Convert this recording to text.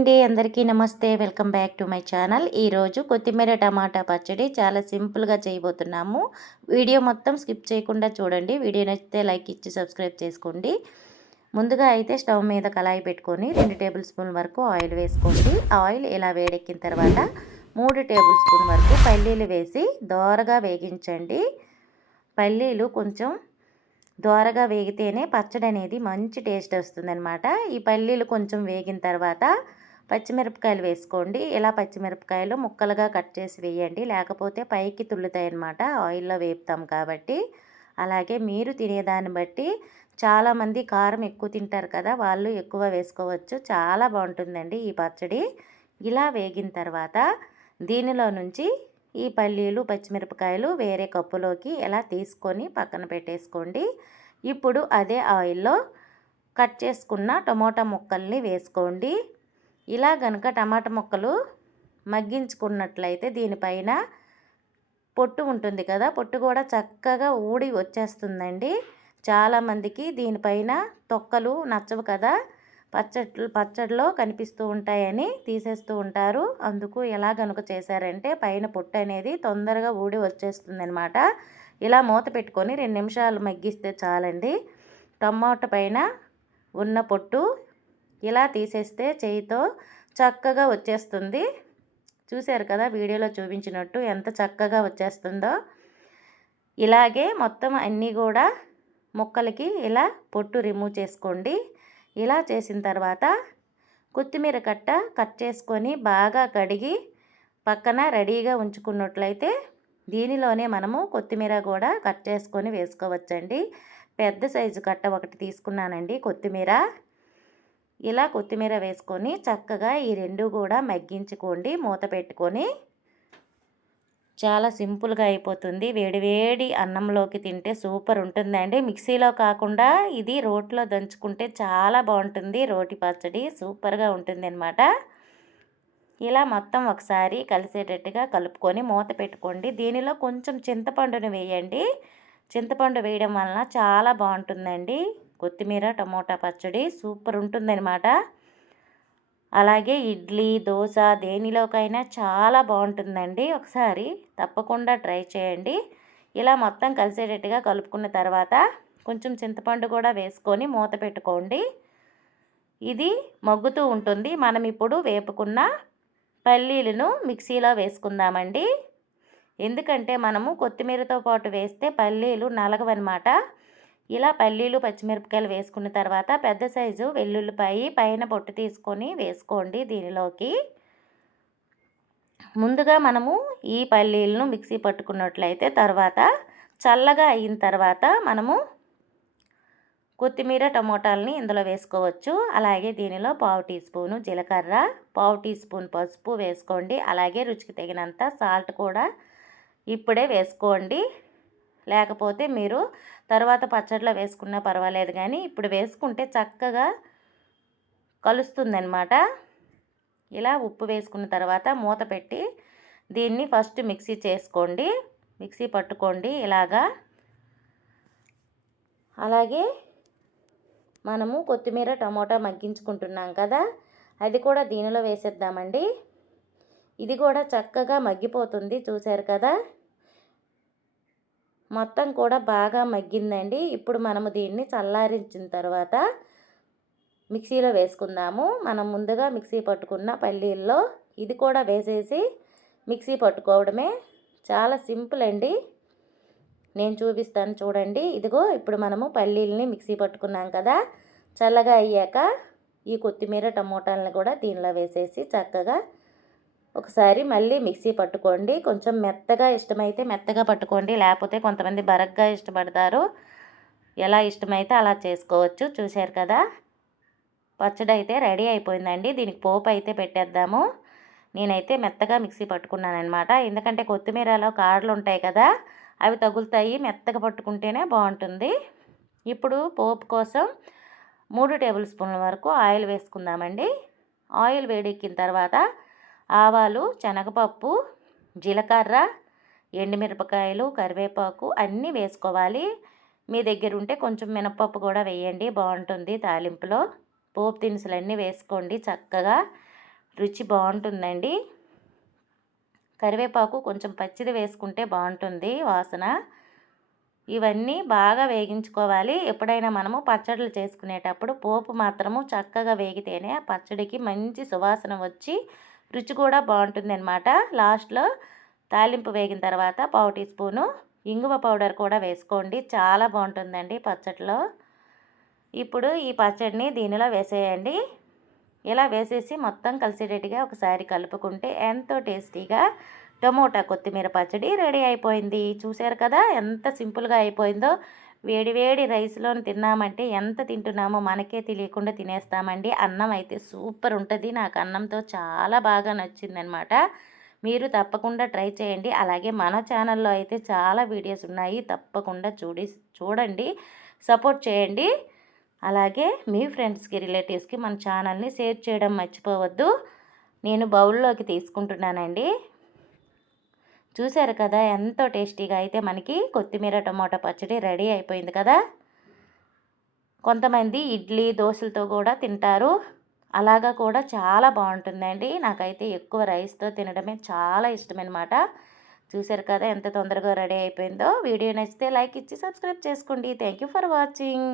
అండి అందరికీ నమస్తే. Welcome back to my channel. ఈరోజు కొత్తిమీర టమాటా పచ్చడి చాలా సింపుల్గా చేయబోతున్నాము. వీడియో మొత్తం స్కిప్ చేయకుండా చూడండి. వీడియో నచ్చితే లైక్ ఇచ్చి సబ్స్క్రైబ్ చేసుకోండి. ముందుగా అయితే స్టవ్ మీద కళాయి పెట్టుకొని రెండు టేబుల్ స్పూన్ వరకు ఆయిల్ వేసుకోండి. ఆయిల్ ఇలా వేడెక్కిన తర్వాత మూడు టేబుల్ స్పూన్ వరకు పల్లీలు వేసి దోరగా వేగించండి. పల్లీలు కొంచెం దోరగా వేగితేనే పచ్చడి అనేది మంచి టేస్ట్ వస్తుందన్నమాట. ఈ పల్లీలు కొంచెం వేగిన తర్వాత పచ్చిమిరపకాయలు వేసుకోండి. ఇలా పచ్చిమిరపకాయలు ముక్కలుగా కట్ చేసి వేయండి. లేకపోతే పైకి తుల్లుతాయి అన్నమాట ఆయిల్లో వేపుతాం కాబట్టి. అలాగే మీరు తినేదాన్ని బట్టి చాలామంది కారం ఎక్కువ తింటారు కదా వాళ్ళు ఎక్కువ వేసుకోవచ్చు. చాలా బాగుంటుందండి ఈ పచ్చడి. ఇలా వేగిన తర్వాత దీనిలో నుంచి ఈ పల్లీలు పచ్చిమిరపకాయలు వేరే కప్పులోకి ఎలా తీసుకొని పక్కన పెట్టేసుకోండి. ఇప్పుడు అదే ఆయిల్లో కట్ చేసుకున్న టమోటా ముక్కల్ని వేసుకోండి. ఇలా కనుక టమాటా ముక్కలు మగ్గించుకున్నట్లయితే దీనిపైన పొట్టు ఉంటుంది కదా పొట్టు కూడా చక్కగా ఊడి వచ్చేస్తుందండి. చాలామందికి దీనిపైన తొక్కలు నచ్చవు కదా పచ్చట్లు పచ్చడిలో కనిపిస్తూ ఉంటాయని తీసేస్తూ ఉంటారు. అందుకు ఎలా కనుక చేశారంటే పైన పొట్టు అనేది తొందరగా ఊడి వచ్చేస్తుంది అనమాట ఇలా మూత పెట్టుకొని రెండు నిమిషాలు మగ్గిస్తే చాలండి. టమాటా పైన ఉన్న పొట్టు ఇలా తీసేస్తే చేయితో చక్కగా వచ్చేస్తుంది. చూశారు కదా వీడియోలో చూపించినట్టు ఎంత చక్కగా వచ్చేస్తుందో. ఇలాగే మొత్తం అన్నీ కూడా ముక్కలకి ఇలా పొట్టు రిమూవ్ చేసుకోండి. ఇలా చేసిన తర్వాత కొత్తిమీర కట్ట కట్ చేసుకొని బాగా కడిగి పక్కన రెడీగా ఉంచుకున్నట్లయితే దీనిలోనే మనము కొత్తిమీర కూడా కట్ చేసుకొని వేసుకోవచ్చండి. పెద్ద సైజు కట్ట ఒకటి తీసుకున్నానండి కొత్తిమీర. ఇలా కొత్తిమీర వేసుకొని చక్కగా ఈ రెండు కూడా మగ్గించుకోండి. మూత పెట్టుకొని చాలా సింపుల్గా అయిపోతుంది. వేడివేడి అన్నంలోకి తింటే సూపర్ ఉంటుందండి. మిక్సీలో కాకుండా ఇది రోట్లో దంచుకుంటే చాలా బాగుంటుంది. రోటి పచ్చడి సూపర్గా ఉంటుంది అనమాట ఇలా మొత్తం ఒకసారి కలిసేటట్టుగా కలుపుకొని మూత పెట్టుకోండి. దీనిలో కొంచెం చింతపండును వేయండి. చింతపండు వేయడం వలన చాలా బాగుంటుందండి. కొత్తిమీర టమోటా పచ్చడి సూపర్ ఉంటుందన్నమాట. అలాగే ఇడ్లీ దోశ దేనిలోకైనా చాలా బాగుంటుందండి. ఒకసారి తప్పకుండా ట్రై చేయండి. ఇలా మొత్తం కలిసేటట్టుగా కలుపుకున్న తర్వాత కొంచెం చింతపండు కూడా వేసుకొని మూత పెట్టుకోండి. ఇది మగ్గుతూ ఉంటుంది. మనం ఇప్పుడు వేపుకున్న పల్లీలను మిక్సీలో వేసుకుందామండి. ఎందుకంటే మనము కొత్తిమీరతో పాటు వేస్తే పల్లీలు నలగవన్నమాట. ఇలా పల్లీలు పచ్చిమిరపకాయలు వేసుకున్న తర్వాత పెద్ద సైజు వెల్లుల్లిపాయి పైన పొట్టు తీసుకొని వేసుకోండి దీనిలోకి. ముందుగా మనము ఈ పల్లీలను మిక్సీ పట్టుకున్నట్లయితే తర్వాత చల్లగా అయిన తర్వాత మనము కొత్తిమీర టమోటాలని ఇందులో వేసుకోవచ్చు. అలాగే దీనిలో పావు టీ స్పూను జీలకర్ర పావు టీ స్పూన్ పసుపు వేసుకోండి. అలాగే రుచికి తగినంత సాల్ట్ కూడా ఇప్పుడే వేసుకోండి. లేకపోతే మీరు తర్వాత పచ్చడిలో వేసుకున్నా పర్వాలేదు కానీ ఇప్పుడు వేసుకుంటే చక్కగా కలుస్తుందనమాట ఇలా ఉప్పు వేసుకున్న తర్వాత మూత పెట్టి దీన్ని ఫస్ట్ మిక్సీ చేసుకోండి. మిక్సీ పట్టుకోండి ఇలాగా. అలాగే మనము కొత్తిమీర టమోటా మగ్గించుకుంటున్నాం కదా అది కూడా దీనిలో వేసేద్దామండి. ఇది కూడా చక్కగా మగ్గిపోతుంది చూశారు కదా. మొత్తం కూడా బాగా మగ్గిందండి. ఇప్పుడు మనము దీన్ని చల్లారించిన తర్వాత మిక్సీలో వేసుకుందాము. మనం ముందుగా మిక్సీ పట్టుకున్న పల్లీల్లో ఇది కూడా వేసేసి మిక్సీ పట్టుకోవడమే. చాలా సింపుల్ అండి. నేను చూపిస్తాను చూడండి. ఇదిగో ఇప్పుడు మనము పల్లీలని మిక్సీ పట్టుకున్నాం కదా. చల్లగా అయ్యాక ఈ కొత్తిమీర టమోటాలను కూడా దీనిలో వేసేసి చక్కగా ఒకసారి మళ్ళీ మిక్సీ పట్టుకోండి. కొంచెం మెత్తగా ఇష్టమైతే మెత్తగా పట్టుకోండి. లేకపోతే కొంతమంది బరగ్గా ఇష్టపడతారు. ఎలా ఇష్టమైతే అలా చేసుకోవచ్చు. చూశారు కదా? పచ్చడి అయితే రెడీ అయిపోయిందండి. దీనికి పోపు అయితే పెట్టేద్దాము. నేనైతే మెత్తగా మిక్సీ పట్టుకున్నాను ఎందుకంటే కొత్తిమీరలో కాడలు ఉంటాయి కదా అవి తగులుతాయి. మెత్తగా పట్టుకుంటేనే బాగుంటుంది. ఇప్పుడు పోపు కోసం మూడు టేబుల్ స్పూన్ల వరకు ఆయిల్ వేసుకుందామండి. ఆయిల్ వేడెక్కిన తర్వాత ఆవాలు శనగపప్పు జీలకర్ర ఎండుమిరపకాయలు కరివేపాకు అన్నీ వేసుకోవాలి. మీ దగ్గర ఉంటే కొంచెం మినపప్పు కూడా వేయండి బాగుంటుంది తాలింపులో. పోపు దినుసులన్నీ వేసుకోండి చక్కగా రుచి బాగుంటుందండి. కరివేపాకు కొంచెం పచ్చిది వేసుకుంటే బాగుంటుంది వాసన. ఇవన్నీ బాగా వేగించుకోవాలి. ఎప్పుడైనా మనము పచ్చళ్ళు చేసుకునేటప్పుడు పోపు మాత్రము చక్కగా వేగితేనే ఆ పచ్చడికి మంచి సువాసన వచ్చి రుచి కూడా బాగుంటుంది అనమాట లాస్ట్లో తాలింపు వేగిన తర్వాత పావు టీ స్పూను ఇంగువ పౌడర్ కూడా వేసుకోండి. చాలా బాగుంటుందండి పచ్చడిలో ఇప్పుడు ఈ పచ్చడిని దీనిలో వేసేయండి. ఇలా వేసేసి మొత్తం కలిసేటట్టుగా ఒకసారి కలుపుకుంటే ఎంతో టేస్టీగా టమోటా కొత్తిమీర పచ్చడి రెడీ అయిపోయింది. చూశారు కదా ఎంత సింపుల్గా అయిపోయిందో. వేడివేడి రైస్లో తిన్నామంటే ఎంత తింటున్నామో మనకే తెలియకుండా తినేస్తామండి. అన్నం అయితే సూపర్ ఉంటుంది. నాకు అన్నంతో చాలా బాగా నచ్చిందనమాట మీరు తప్పకుండా ట్రై చేయండి. అలాగే మన ఛానల్లో అయితే చాలా వీడియోస్ ఉన్నాయి. తప్పకుండా చూడి చూడండి. సపోర్ట్ చేయండి. అలాగే మీ ఫ్రెండ్స్కి రిలేటివ్స్కి మన ఛానల్ని షేర్ చేయడం మర్చిపోవద్దు. నేను బౌల్లోకి తీసుకుంటున్నానండి. చూశారు కదా ఎంతో టేస్టీగా అయితే మనకి కొత్తిమీర టమాటా పచ్చడి రెడీ అయిపోయింది కదా. కొంతమంది ఇడ్లీ దోశలతో కూడా తింటారు. అలాగా కూడా చాలా బాగుంటుందండి. నాకైతే ఎక్కువ రైస్తో తినడమే చాలా ఇష్టమన్నమాట. చూశారు కదా ఎంత తొందరగా రెడీ అయిపోయిందో. వీడియో నచ్చితే లైక్ ఇచ్చి సబ్స్క్రైబ్ చేసుకోండి. Thank you for watching.